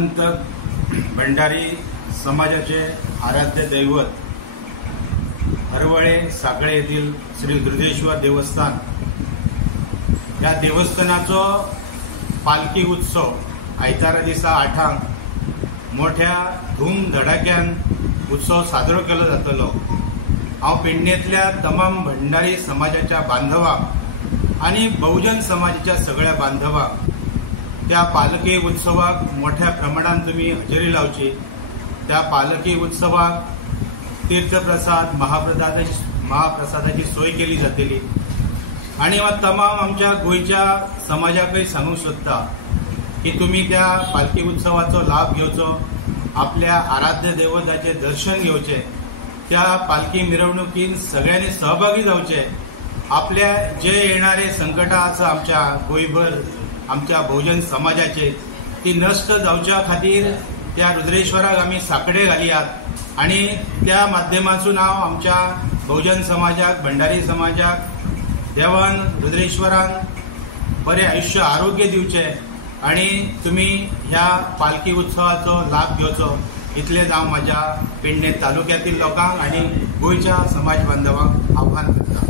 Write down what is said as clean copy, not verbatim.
संत भंडारी समाजाचे आराध्य दैवत हरवळे साखळे येथील श्री दुर्देश्वर देवस्थान या देवस्थानाचो पालखी उत्सव आयतारा दिसा 8 मोठ्या धूम धडाक्यान उत्सव साजरो केलो जातलो। हांव पेडणेंतल्या तमाम भंडारी समाजाच्या बांधवांक आणि बहुजन समाजाच्या सगळ्या बांधवांक त्या पालखी उत्सवाक मोठ्या प्रमाणात तुम्ही हजेरी लावची। त्या पालखी उत्सवाक तीर्थप्रसाद महाप्रसादाची सोय केली जातली आणि तमाम आमच्या गोयच्या समाजाकय सांगूंक सोदता की तुम्ही त्या पालखी उत्सवाचो लाभ घेवचो, आपल्या आराध्य दैवताचे दर्शन घेवचे, त्या पालखी मिरवणुकीन सगळ्यांनी सहभागी जावचे। आपल्या जे येणारे संकटां आसा आमच्या गोयभर आमच्या बहुजन समाजाचे ती नष्ट जावच्या खातीर त्या रुद्रेश्वराक आमी साकडे घालयात आणि त्या माध्यमातून हांव आमच्या बहुजन समाजाक भंडारी समाजाक देवान रुद्रेश्वरान बरे आयुष्य आरोग्य दिवचे आणि तुम्ही ह्या पालखी उत्सवाचो लाभ घेवचो इतलेच हांव म्हाज्या पेडणे तालुक्यातील लोकांक आणि गोयच्या समाज बांधवांक आव्हान करता।